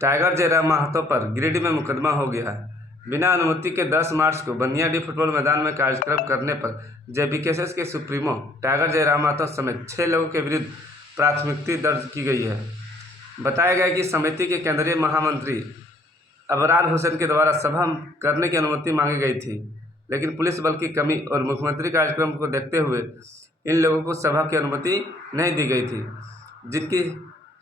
Tiger Jairam Mahato पर गिरिडीह में मुकदमा हो गया है। बिना अनुमति के 10 मार्च को बनियाडीह फुटबॉल मैदान में कार्यक्रम करने पर जेबीकेएस के सुप्रीमो टाइगर जयराम महतो समेत 6 लोगों के विरुद्ध प्राथमिकी दर्ज की गई है। बताया गया कि समिति के केंद्रीय महामंत्री अबरार हुसैन के द्वारा सभा करने की अनुमति मांगी गई थी, लेकिन पुलिस बल की कमी और मुख्यमंत्री कार्यक्रम को देखते हुए इन लोगों को सभा की अनुमति नहीं दी गई थी, जिनकी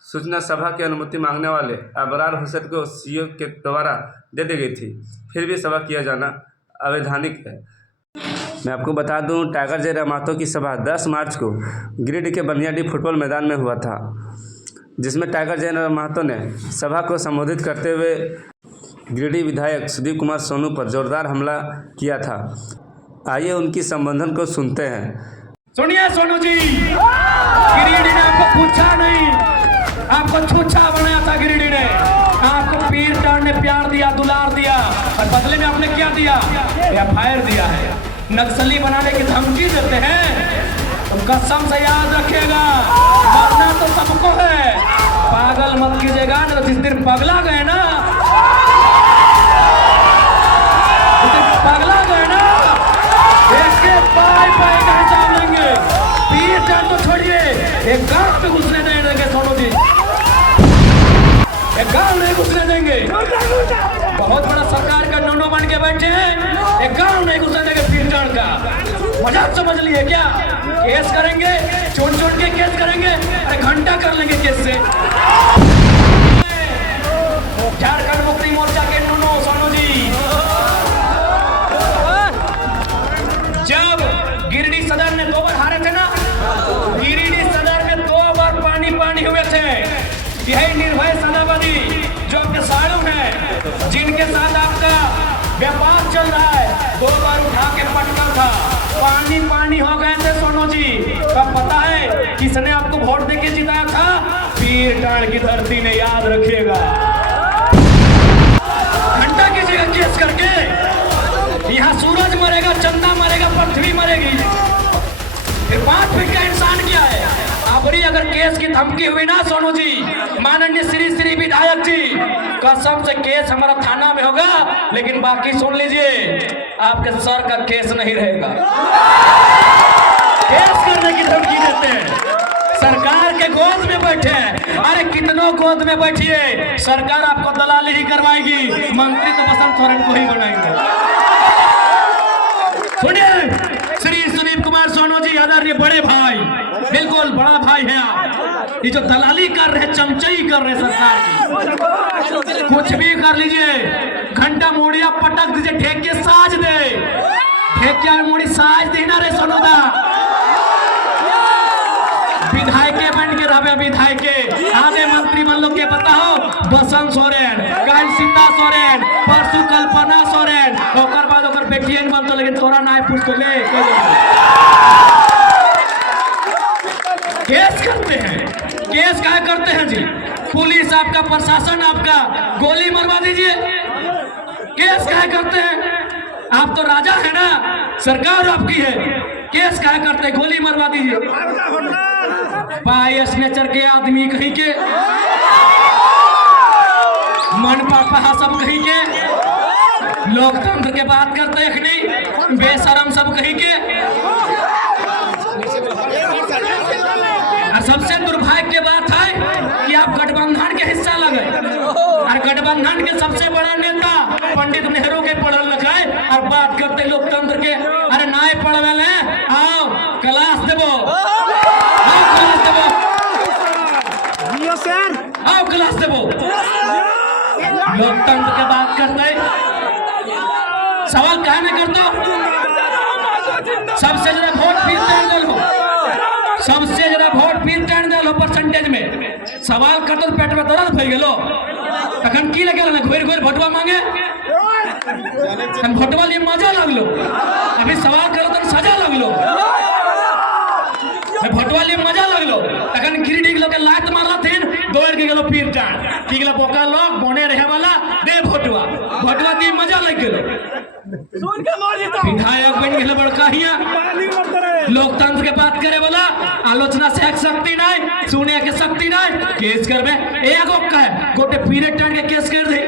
सूचना सभा की अनुमति मांगने वाले अबरार हुसैन को सीओ के द्वारा दे दी गई थी। फिर भी सभा किया जाना अवैधानिक है। मैं आपको बता दूं, टाइगर जयराम महतो की सभा 10 मार्च को गिरिडीह के बनियाडीह फुटबॉल मैदान में हुआ था, जिसमें टाइगर जयराम महतो ने सभा को संबोधित करते हुए गिरिडीह विधायक सुदीप कुमार सोनू पर जोरदार हमला किया था। आइए उनकी संबोधन को सुनते हैं। सुनिए सोनू जी, गिरिडीह ने आपको पूछा नहीं, आपको छूछा बनाया था। गिरिडीह ने आपको पीर टाण ने प्यार दिया, दुलार दिया, और बदले में आपने क्या दिया? एफआईआर दिया है। नक्सली बनाने की धमकी देते हैं, तो कसम से याद रखिएगा, मरना तो सबको है। पागल मत कीजिएगा, तो जिस दिन पगला गए ना, पाए का हिसाब लेंगे। पीर टाण तो छोड़िए, एक गांव पे घुसने नहीं देंगे सोनू जी, एक गांव नहीं घुसने देंगे। बहुत बड़ा सरकार का नोनो बन के बैठे हैं, एक गांव नहीं घुसने देंगे पीर टाण का। मजाक समझ लिए क्या? केस करेंगे, चुन चुन के केस करेंगे, अरे घंटा कर लेंगे केस से। झारखंड मुक्ति मोर्चा के नोनो सोनू जी, जब गिरिडीह सदर में 2 बार हारे थे ना, गिरिडीह सदर में 2 बार पानी पानी हुए थे। यही निर्भय सेनापति जो आपके साड़ू हैं, जिनके साथ आपका व्यापार चल रहा है, 2 बार उठा के पटका था, पानी पानी हो गए थे सोनू जी। कब पता है किसने आपको वोट देके जिताया था? पीर टाण की धरती ने, याद रखिएगा। घंटा कीजिएगा केस करके, यहाँ सूरज मरेगा, चंदा मरेगा, पृथ्वी मरेगी, फिर बात फिर क्या इंसान क्या है? अबरी अगर केस की धमकी हुई ना सोनू जी, माननीय श्री विधायक जी, कसम से केस हमारा थाना में होगा, लेकिन बाकी सुन लीजिए, आपके सर का केस नहीं रहेगा। केस करने की धमकी देते हैं, सरकार के गोद में बैठे हैं। अरे कितनों गोद में बैठिए, सरकार आपको दलाली ही करवाएगी, मंत्री तो बसंत सोरेन को ही बनाएंगे। सुनिए, श्री सुदीप कुमार सोनू जी, आदरणीय बड़े भाई, बिल्कुल बड़ा भाई है आप। ये जो दलाली कर रहे, चमचई कर रहे सरकार की, कुछ भी कर लीजिए, घंटा मोड़िया पटक दीजिए, ठेके साज दे, ठेकिया मोड़ी साज देना रे सोनूदा। विधायके बन के रहे, विधायके आगे मंत्री बन लो के बताओ, बसंत सोरेन, कल सीता सोरेन, परसों कल्पना सोरेन, ओकर बाद ओकर बेटियन बनतो, लेकिन तोरा ना पूछ तो ले। केस करते हैं, केस क्या करते हैं जी? पुलिस आपका, प्रशासन आपका, गोली मरवा दीजिए। केस क्या करते हैं? आप तो राजा है ना, सरकार आपकी है, केस क्या करते हैं? गोली मरवा दीजिए। बायस नेचर के आदमी कहीं के, मन पापा सब कहीं के, लोकतंत्र के बात करते हैं नहीं, बेशरम सब कहीं के। और सबसे दुर्भाग्य की बात है कि आप गठबंधन के हिस्सा लगे, और गठबंधन के सबसे बड़ा नेता पंडित नेहरू के पढ़ल लिखे, और बात करते लोकतंत्र के। अरे नाय पढ़वे, आओ क्लास देवो, आओ क्लास देवो, लोकतंत्र के बात करते, सवाल कहा नहीं करते? सबसे ज्यादा वोट पीर टाण दल हो, सबसे ज्यादा वोट पीर टाण दल हो परसेंटेज में। सवाल करते तो पेट में दर्द भई गेलो, तखन की लगे घोर घोर भोटवा मांगे, भोटवा लिए मजा लगलो, अभी सवाल करो तो सजा लगलो, भोटवा लिए मजा लगलो, तखन गिरिडीह लोग लात मारला थे, दौड़ के उड़ी गेलो फिर टाण की गेलो बोका लोग बने रहे वाला दे भोटवा दी मजा लग गेलो विधायक बन गेलो बड़का हिया लोकतंत्र के बात करे वाला आलोचना से शक्ति नहीं सुने के शक्ति नहीं केस करबे एगो कहे गोटे पीरियड टाण के केस कर दे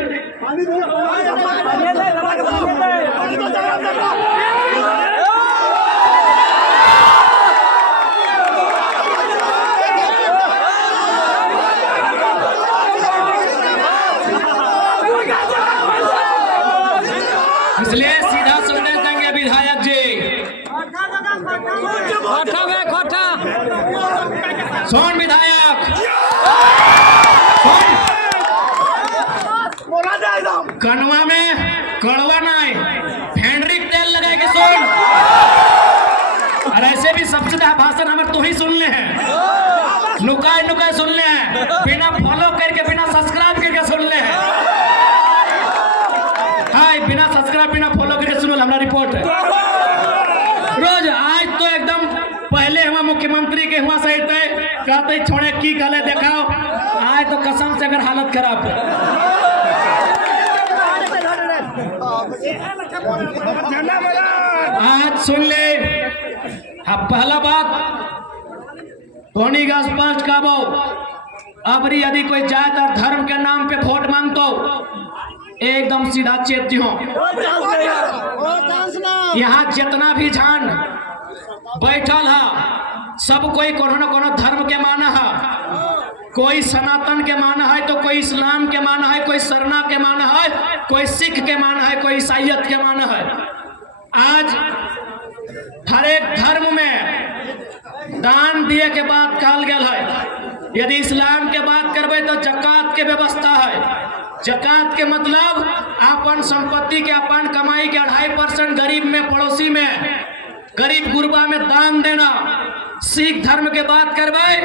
इसलिए सीधा सुनने देंगे विधायक जी सुन विधायक कनवा में कड़वा नहीं फेंड्रिक तेल लगाए के सुन और ऐसे भी सबसे ज्यादा भाषण हमें तो ही सुनने हैं नुकाए सुनने हैं बिना फॉलो करके बिना सब्सक्राइब करके सुनने हैं बिना सब्सक्राइब बिना फॉलो करके सुनो हमारा रिपोर्ट है रोज आज तो एकदम पहले हुआ मुख्यमंत्री के हुआ सही थे कहते छोड़े की गले दिखाओ आज तो कसम से अगर हालत खराब है आज सुन ले अब पहला बात धोनी का स्पष्ट काबो अब यदि कोई जात और धर्म के नाम पे वोट मांगतो एकदम सीधा चेती हो यहाँ जितना भी झान बैठल है सब कोई कोनो न कोनो धर्म के माना है कोई सनातन के माना है तो कोई इस्लाम के माना है कोई सरना के माना है कोई सिख के माना है कोई ईसाइयत के माना है आज हर एक धर्म में दान दिए के बाद कहल गया है यदि इस्लाम के बात करबे तो जकात के व्यवस्था है जकात के मतलब अपन संपत्ति के अपन कमाई के 2.5% गरीब में पड़ोसी में गरीब गुरबा में दान देना सिख धर्म के बात करवाए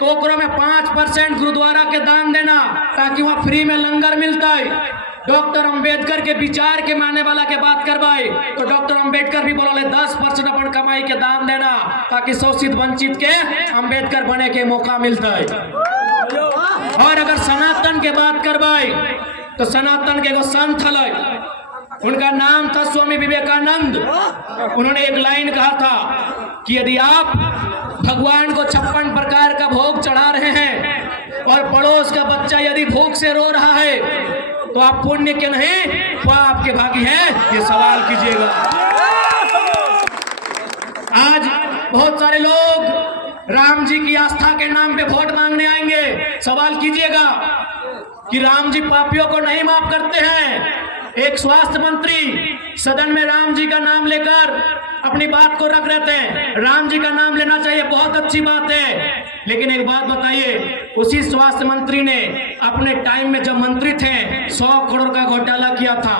तो ओकरो में 5% गुरुद्वारा के दान देना ताकि वहाँ फ्री में लंगर मिलता है डॉक्टर अंबेडकर के विचार के मानने वाला के बात करवाए तो डॉक्टर अंबेडकर भी बोला 10% अपन कमाई के दान देना ताकि शोषित वंचित के अंबेडकर बने के मौका मिलता है और अगर सनातन के बात करवाए तो सनातन के एगो संत हल उनका नाम था स्वामी विवेकानंद उन्होंने एक लाइन कहा था कि यदि आप भगवान को 56 प्रकार का भोग चढ़ा रहे हैं और पड़ोस का बच्चा यदि भूख से रो रहा है तो आप पुण्य के नहीं पाप के भागी हैं ये सवाल कीजिएगा आज बहुत सारे लोग राम जी की आस्था के नाम पे वोट मांगने आएंगे सवाल कीजिएगा कि राम जी पापियों को नहीं माफ करते हैं एक स्वास्थ्य मंत्री सदन में राम जी का नाम लेकर अपनी बात को रख रहे थे राम जी का नाम लेना चाहिए बहुत अच्छी बात है लेकिन एक बात बताइए उसी स्वास्थ्य मंत्री ने अपने टाइम में जब मंत्री थे 100 करोड़ का घोटाला किया था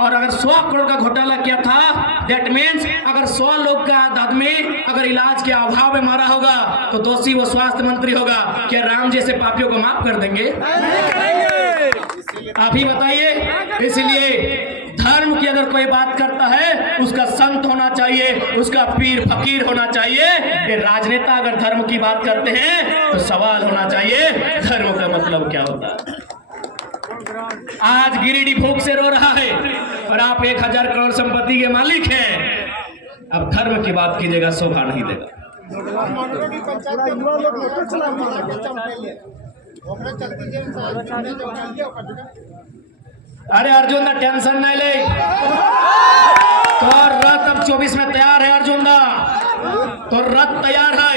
और अगर 100 करोड़ का घोटाला किया था दैट मीन्स अगर 100 लोग का आदमी अगर इलाज के अभाव में मारा होगा तो दोषी वो स्वास्थ्य मंत्री होगा क्या राम जैसे पापियों को माफ कर देंगे आप ही बताइए इसलिए धर्म की अगर कोई बात करता है उसका संत होना चाहिए उसका पीर फकीर होना चाहिए ये राजनेता अगर धर्म की बात करते हैं तो सवाल होना चाहिए धर्म का मतलब क्या होता है आज गिरिडीह भूख से रो रहा है और आप 1000 करोड़ संपत्ति के मालिक हैं अब धर्म की बात कीजिएगा शोभा नहीं देगा अरे अर्जुन दा टेंशन नहीं ले तो रथ अब 24 में तैयार है अर्जुन दा तो रथ तैयार है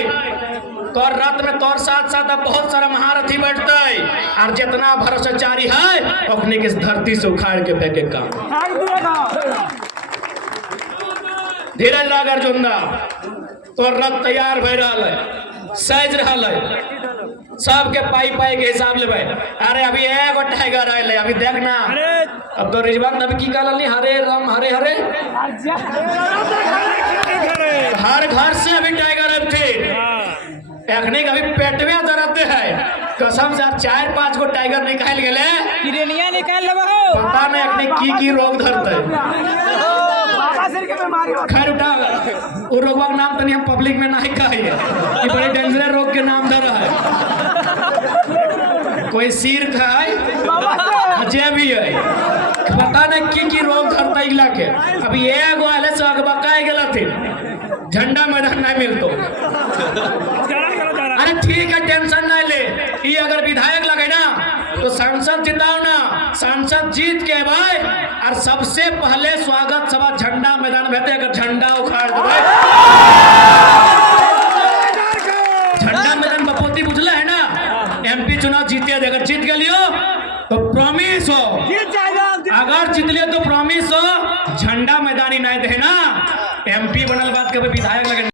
तो रथ में तोर साथ साथ अब बहुत सारा महारथी बैठता है और जितना भ्रष्टाचारी है अपने किस धरती से उखाड़ के फेंके काम धीरज राग अर्जुन दा तो रथ तैयार भय रहा है सज रहा है सबके पाई के हिसाब ले भाई अरे अभी एगो टाइगर आए अभी देखना अब तो रिजवान नबी की कहल हरे राम हरे हरे हर घर से अभी टाइगर अब थे एखने अभी पेट में दर्द है कसम से 4-5 गो टाइगर निकाल गए निकाल पता नहीं एखने की रोग धरते खैर उठा वो रोगवा का नाम तो नहीं हम पब्लिक में नहीं कही है बड़े डेंजरस रोग के नाम धर है कोई सिर खाए जे भी है पता नहीं की रोग धरता इला के अभी एगो आले से अगबकाए गेला थे झंडा मैदान नहीं मिलतो। अरे ठीक है टेंशन नहीं ले ये अगर विधायक लगे ना तो सांसद जिताओ ना सांसद जीत के भाई और सबसे पहले स्वागत सभा झंडा मैदान में अगर झंडा उखाड़ दो झंडा मैदान बपोती बुझला है ना एमपी चुनाव जीते अगर जीत गलियो तो प्रॉमिस हो अगर जीत लियो तो प्रॉमिस हो झंडा मैदानी नहीं देना एमपी बनल बात के विधायक लगे